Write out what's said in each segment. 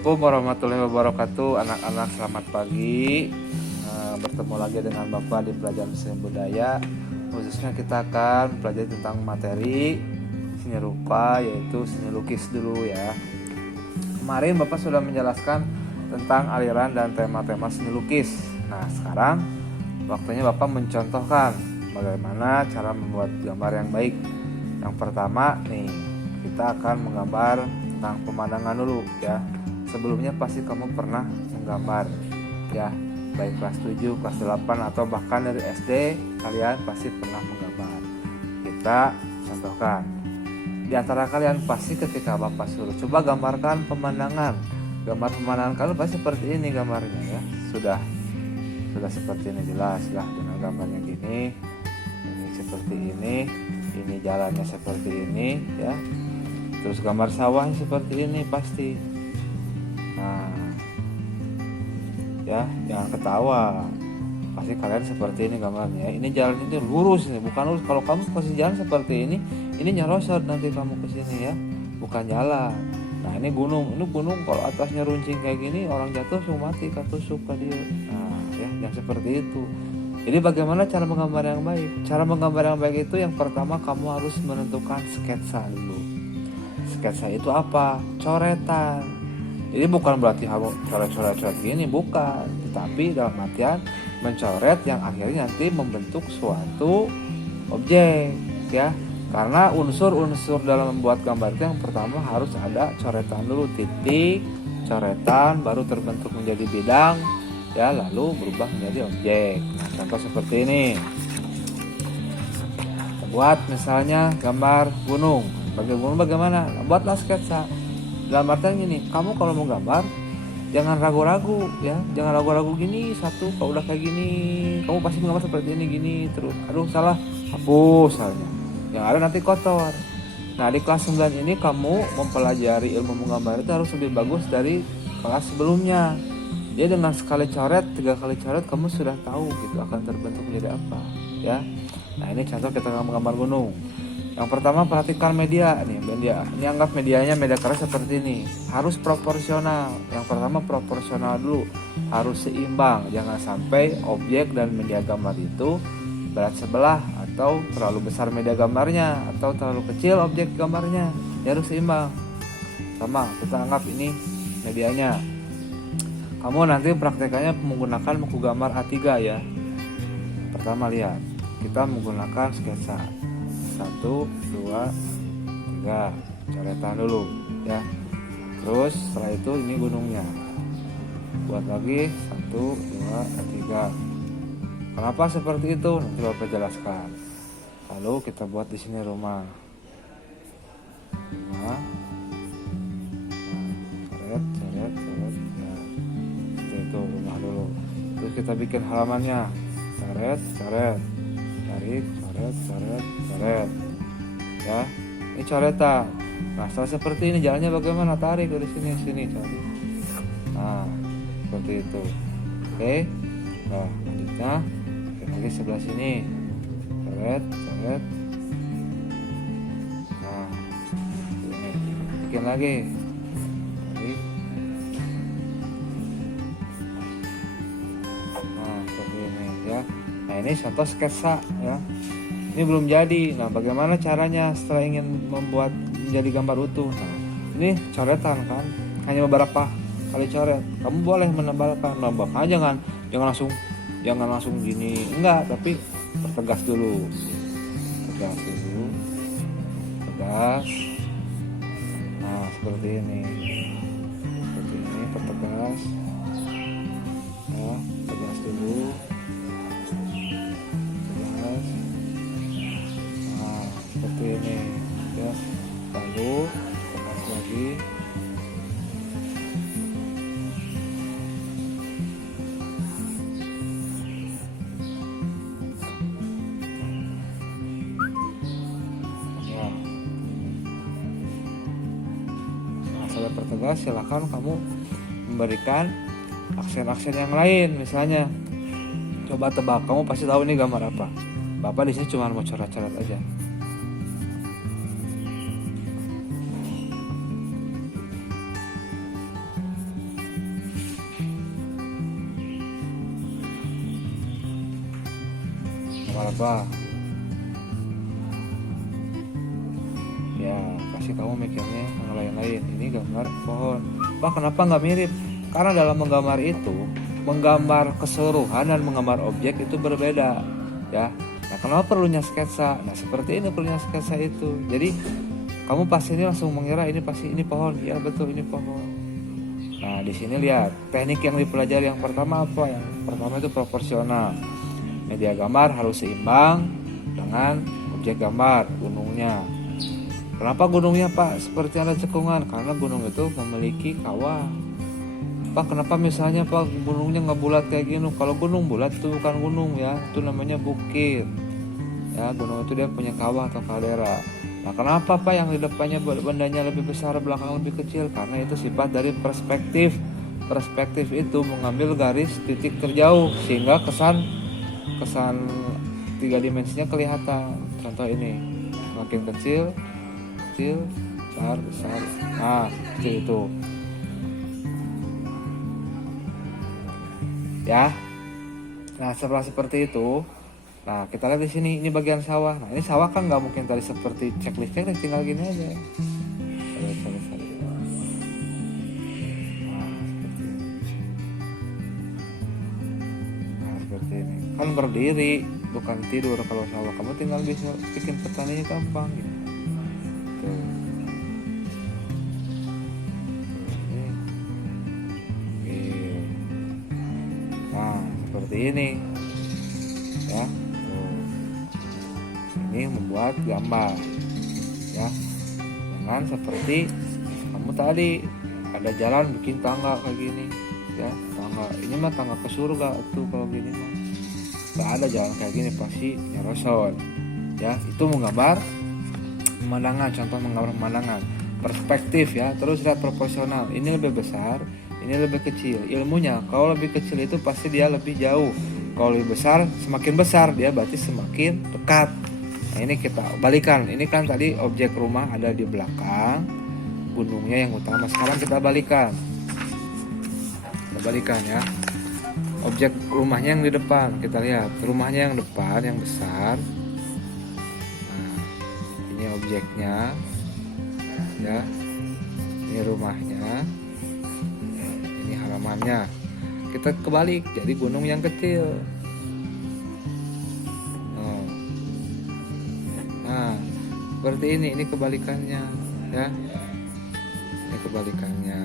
Assalamualaikum warahmatullahi wabarakatuh. Anak-anak selamat pagi. Bertemu lagi dengan Bapak di pelajaran seni budaya. Khususnya kita akan pelajari tentang materi seni rupa, yaitu seni lukis dulu ya. Kemarin Bapak sudah menjelaskan tentang aliran dan tema-tema seni lukis. Nah, sekarang waktunya Bapak mencontohkan bagaimana cara membuat gambar yang baik. Yang pertama nih, kita akan menggambar tentang pemandangan dulu ya. Sebelumnya pasti kamu pernah menggambar ya, baik kelas 7, kelas 8 atau bahkan dari SD kalian pasti pernah menggambar. Kita contohkan. Di antara kalian pasti ketika Bapak suruh coba gambarkan pemandangan. Gambar pemandangan kalian pasti seperti ini gambarnya ya. Sudah seperti ini, jelas lah dengan gambarnya gini. Ini seperti ini jalannya seperti ini ya. Terus gambar sawahnya seperti ini pasti. Nah, ya jangan ketawa. Pasti kalian seperti ini gambarnya. Ini jalan itu lurus ini, bukan lurus. Kalau kamu kasih jalan seperti ini nyerosot nanti kamu ke sini ya, bukan jalan. Nah, ini gunung. Ini gunung kalau atasnya runcing kayak gini, orang jatuh langsung mati, ketusuk ke dia. Nah, ya yang seperti itu. Jadi bagaimana cara menggambar yang baik? Cara menggambar yang baik itu yang pertama kamu harus menentukan sketsa dulu. Sketsa itu apa? Coretan. Jadi bukan berarti harus coret-coret gini, bukan. Tetapi dalam artian mencoret yang akhirnya nanti membentuk suatu objek ya. Karena unsur-unsur dalam membuat gambar itu yang pertama harus ada coretan dulu, titik, coretan, baru terbentuk menjadi bidang ya, lalu berubah menjadi objek. Nah, contoh seperti ini. Buat misalnya gambar gunung. Bagaimana? Buatlah sketsa. Dalam artian gini, kamu kalau mau gambar jangan ragu-ragu ya, jangan ragu-ragu gini satu. Kalau udah kayak gini, kamu pasti menggambar seperti ini gini terus. Aduh salah, hapus misalnya. Yang ada nanti kotor. Nah, di kelas 9 ini kamu mempelajari ilmu menggambar itu harus lebih bagus dari kelas sebelumnya. Jadi dengan sekali coret, 3 kali coret kamu sudah tahu gitu akan terbentuk menjadi apa ya. Nah, ini contoh kita menggambar gunung. Yang pertama perhatikan media nih, media. Ini anggap medianya media keras seperti ini. Harus proporsional. Yang pertama proporsional dulu. Harus seimbang. Jangan sampai objek dan media gambar itu berat sebelah atau terlalu besar media gambarnya atau terlalu kecil objek gambarnya. Ya, harus seimbang. Sama, kita anggap ini medianya. Kamu nanti praktekannya menggunakan buku gambar A3 ya. Pertama lihat, kita menggunakan sketsa 1, 2, 3, coretan dulu ya. Terus setelah itu ini gunungnya. Buat lagi 1, 2, 3. Kenapa seperti itu? Nanti Bapak jelaskan. Lalu kita buat di sini rumah. Coret. Itu rumah dulu. Terus kita bikin halamannya. Coret. Tarik, coret. Ya, ini coretan. Nah, setelah seperti ini jalannya bagaimana? Tarik dari sini tarik. Nah, seperti itu. Oke. Nah, lanjutnya lagi sebelah sini. Coret. Nah, ini bikin lagi. Nah, ini contoh sketsa ya. Ini belum jadi. Nah, bagaimana caranya setelah ingin membuat menjadi gambar utuh? Nah, ini coretan kan. Hanya beberapa kali coret. Kamu boleh menambahkan. Jangan langsung gini. Enggak, tapi pertegas dulu. Tegas. Nah, seperti ini. Pertegas. Nah, tegas dulu. Seperti ini ya, lalu tegas lagi. Ya. Nah, setelah pertegas silakan kamu memberikan aksen-aksen yang lain. Misalnya coba tebak, kamu pasti tahu ini gambar apa. Bapak di sini cuma mau coret-coret aja. gambar apa? Ya pasti kamu mikirnya yang lain-lain. Ini gambar pohon. Pak, kenapa nggak mirip? Karena dalam menggambar itu, menggambar keseluruhan dan menggambar objek itu berbeda, ya. Nah, kenapa perlunya sketsa? Nah, seperti ini perlunya sketsa itu. Jadi kamu pasti ini langsung mengira ini pasti ini pohon. Ya betul, ini pohon. Nah, di sini lihat teknik yang dipelajari yang pertama apa? Yang pertama itu proporsional. Media gambar harus seimbang dengan objek gambar, gunungnya. Kenapa gunungnya, Pak, seperti ada cekungan? Karena gunung itu memiliki kawah. Pak, kenapa misalnya Pak gunungnya nggak bulat kayak gini? Kalau gunung bulat itu bukan gunung ya, itu namanya bukit. Ya, gunung itu dia punya kawah atau kaldera. Nah, kenapa Pak yang di depannya bendanya lebih besar, belakang lebih kecil? Karena itu sifat dari perspektif. Perspektif itu mengambil garis titik terjauh sehingga kesan tiga dimensinya kelihatan. Contoh ini, makin kecil, besar, besar. Nah, seperti itu. Ya. Nah, setelah seperti itu, nah kita lihat di sini, ini bagian sawah. Nah, ini sawah kan nggak mungkin tadi seperti checklist, tinggal gini aja. Sorry. Nah, seperti ini. Kan berdiri, bukan tidur kalau sawah. Kamu tinggal bisa bikin petaninya gampang gitu. Tuh. Nah, seperti ini. Ya. Ini membuat gambar. Ya. Jangan seperti kamu tadi ada jalan bikin tangga kayak gini. Ya, tangga. Ini mah tangga ke surga tuh kalau gini mah. Gak ada jalan kayak gini pasti nyeroson. Ya, itu menggambar pemandangan, contoh menggambar pemandangan. Perspektif ya, terus lihat proporsional. Ini lebih besar, ini lebih kecil. Ilmunya kalau lebih kecil itu pasti dia lebih jauh. Kalau lebih besar, semakin besar dia berarti semakin dekat. Nah, ini kita balikan. Ini kan tadi objek rumah ada di belakang, gunungnya yang utama. Sekarang kita balikan. Kita balikan ya. Objek rumahnya yang di depan, kita lihat rumahnya yang depan yang besar. Nah, ini objeknya, ya. Ini rumahnya, ini halamannya. Kita kebalik, jadi gunung yang kecil. Nah, seperti ini kebalikannya, ya. Ini kebalikannya.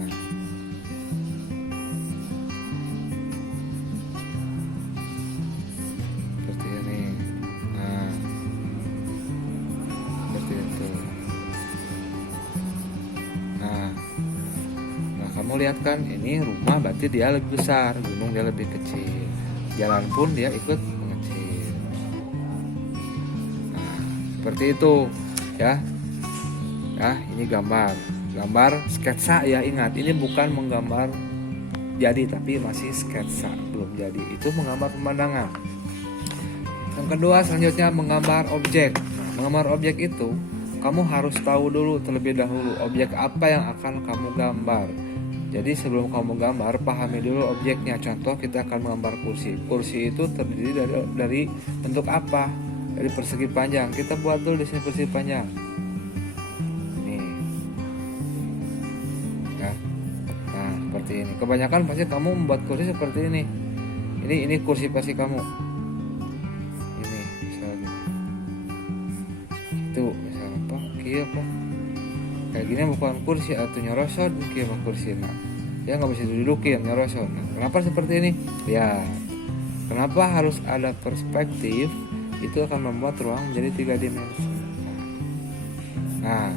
Kamu lihat kan, ini rumah berarti dia lebih besar, gunung dia lebih kecil, jalan pun dia ikut mengecil. Nah, seperti itu ya. Ini gambar sketsa ya, ingat ini bukan menggambar jadi tapi masih sketsa, belum jadi. Itu menggambar pemandangan. Yang kedua selanjutnya menggambar objek. Menggambar objek itu kamu harus tahu dulu terlebih dahulu objek apa yang akan kamu gambar. Jadi sebelum kamu gambar, pahami dulu objeknya. Contoh, kita akan menggambar kursi. Kursi itu terdiri dari bentuk apa? Dari persegi panjang. Kita buat dulu di sini persegi panjang. Nih. Ya. Nah, seperti ini. Kebanyakan pasti kamu membuat kursi seperti ini. Ini kursi pasti kamu. Ini misalnya. Itu misalnya apa? Apa? Kayak gini bukan kursi atau nyerosot kayak kursi, nah ya nggak bisa didudukin nyerosot. Nah, kenapa seperti ini ya? Kenapa harus ada perspektif? Itu akan membuat ruang menjadi 3 dimensi. Nah,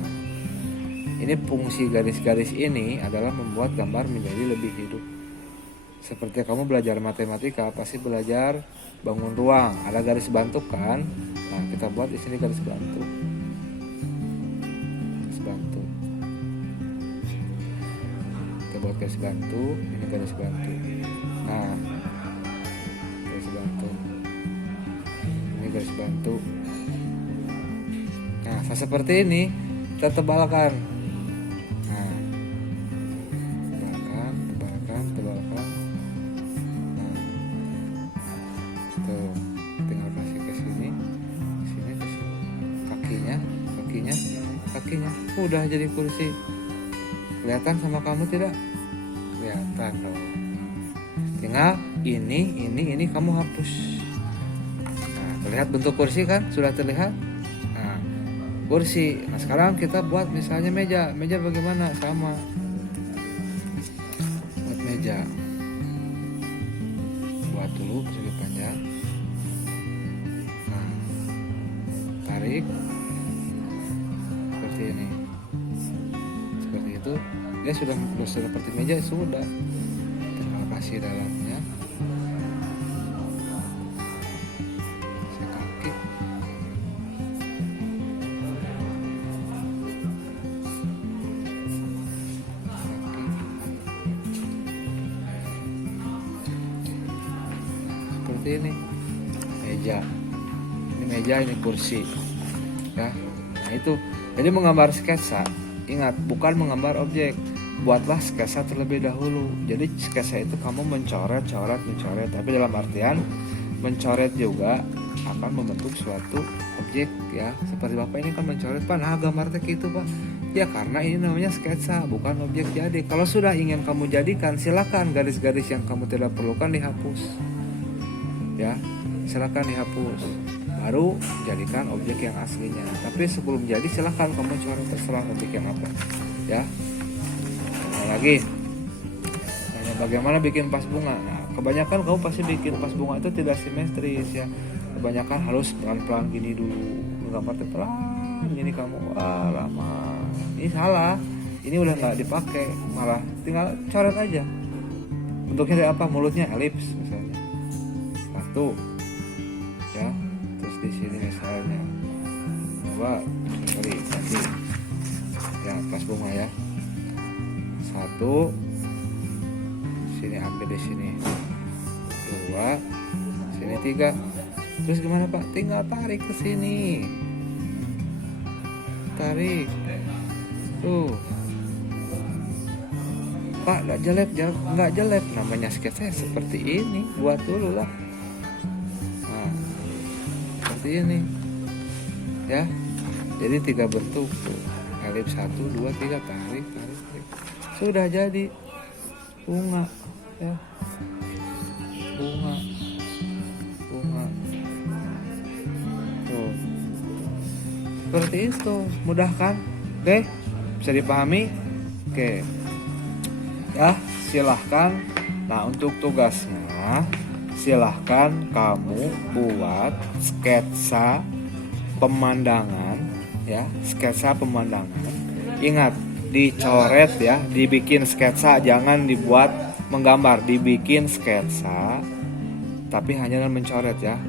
ini fungsi garis-garis ini adalah membuat gambar menjadi lebih hidup. Seperti kamu belajar matematika pasti belajar bangun ruang, ada garis bantu kan? Nah, kita buat di sini garis bantu. Buat garis bantu, ini garis bantu. Nah, garis bantu. Ini garis bantu. Nah, seperti ini kita tebalkan. Nah, tebalkan. Nah, tuh, tinggal kasih ke sini. kakinya udah jadi kursi. Kelihatan sama kamu tidak? Kelihatan dong. Tinggal ini kamu hapus. Nah, terlihat bentuk kursi kan? Sudah terlihat? Nah, kursi. Nah, sekarang kita buat misalnya meja. Meja bagaimana? Sama. Buat meja. Buat dulu persegi panjang. Nah, tarik seperti ini. Seperti itu. Dia sudah seperti meja, sudah. Tinggal kasih dalamnya. Kaki. Seperti ini. Meja. Ini meja, ini kursi. Ya. Nah, itu. Jadi menggambar sketsa, ingat bukan menggambar objek. Buatlah sketsa terlebih dahulu. Jadi sketsa itu kamu mencoret, tapi dalam artian mencoret juga akan membentuk suatu objek ya. Seperti Bapak ini kan mencoret, Pak, nah gambar itu Pak. Ya karena ini namanya sketsa, bukan objek jadi. Kalau sudah ingin kamu jadikan, silakan garis-garis yang kamu tidak perlukan dihapus. Ya, silakan dihapus. Baru jadikan objek yang aslinya. Tapi sebelum jadi silakan kamu coret, terserah objek yang apa. Ya. Lagi bagaimana bikin pas bunga. Nah, kebanyakan kamu pasti bikin pas bunga itu tidak simetris ya. Kebanyakan halus pelan-pelan gini dulu, gambar pelan gini kamu, wah lama. Ini salah. Ini udah nggak dipakai, malah tinggal coret aja. Bentuknya apa? Mulutnya elips misalnya. Satu, ya. Terus di sini misalnya, dua, tadi, ya pas bunga ya. Satu, sini ambil di sini, dua, sini tiga. Terus gimana Pak? Tinggal tarik ke sini, tarik. Tuh, Pak, nggak jelek. Namanya sketsa seperti ini, buat dulu lah. Nah, seperti ini, ya. Jadi 3 bentuk tuh, elips 1, 2, 3, tarik. Sudah jadi bunga ya, bunga tuh seperti itu, mudah kan? Oke, bisa dipahami? Oke ya, silahkan. Nah, untuk tugasnya silahkan kamu buat sketsa pemandangan ya, sketsa pemandangan. Ingat, dicoret ya, dibikin sketsa, jangan dibuat menggambar, dibikin sketsa tapi hanya dengan mencoret ya.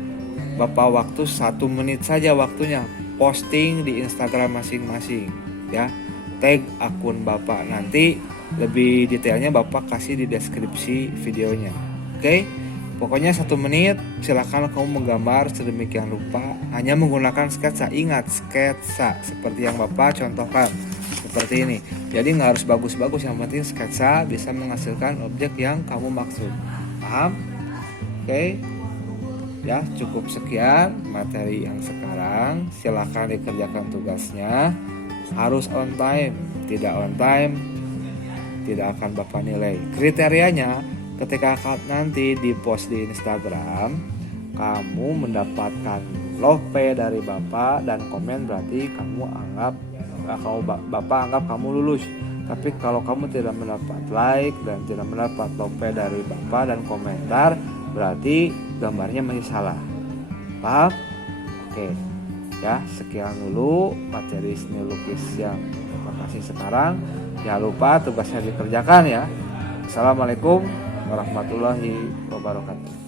Bapak waktu 1 menit saja waktunya, posting di Instagram masing-masing ya, tag akun Bapak, nanti lebih detailnya Bapak kasih di deskripsi videonya. Oke, pokoknya 1 menit silakan kamu menggambar sedemikian rupa hanya menggunakan sketsa. Ingat, sketsa seperti yang Bapak contohkan seperti ini. Jadi nggak harus bagus-bagus, yang penting sketsa bisa menghasilkan objek yang kamu maksud. Paham? Oke. Ya, cukup sekian materi yang sekarang. Silakan dikerjakan tugasnya. Harus on time. Tidak on time, tidak akan Bapak nilai. Kriterianya ketika nanti di post di Instagram, kamu mendapatkan love dari Bapak dan komen, berarti kamu anggap Bapak anggap kamu lulus. Tapi kalau kamu tidak mendapat like dan tidak mendapat love dari Bapak dan komentar, berarti gambarnya masih salah. Paham? Oke. Ya, sekian dulu materi seni lukis yang Bapak kasih sekarang. Jangan lupa tugasnya dikerjakan ya. Assalamualaikum warahmatullahi wabarakatuh.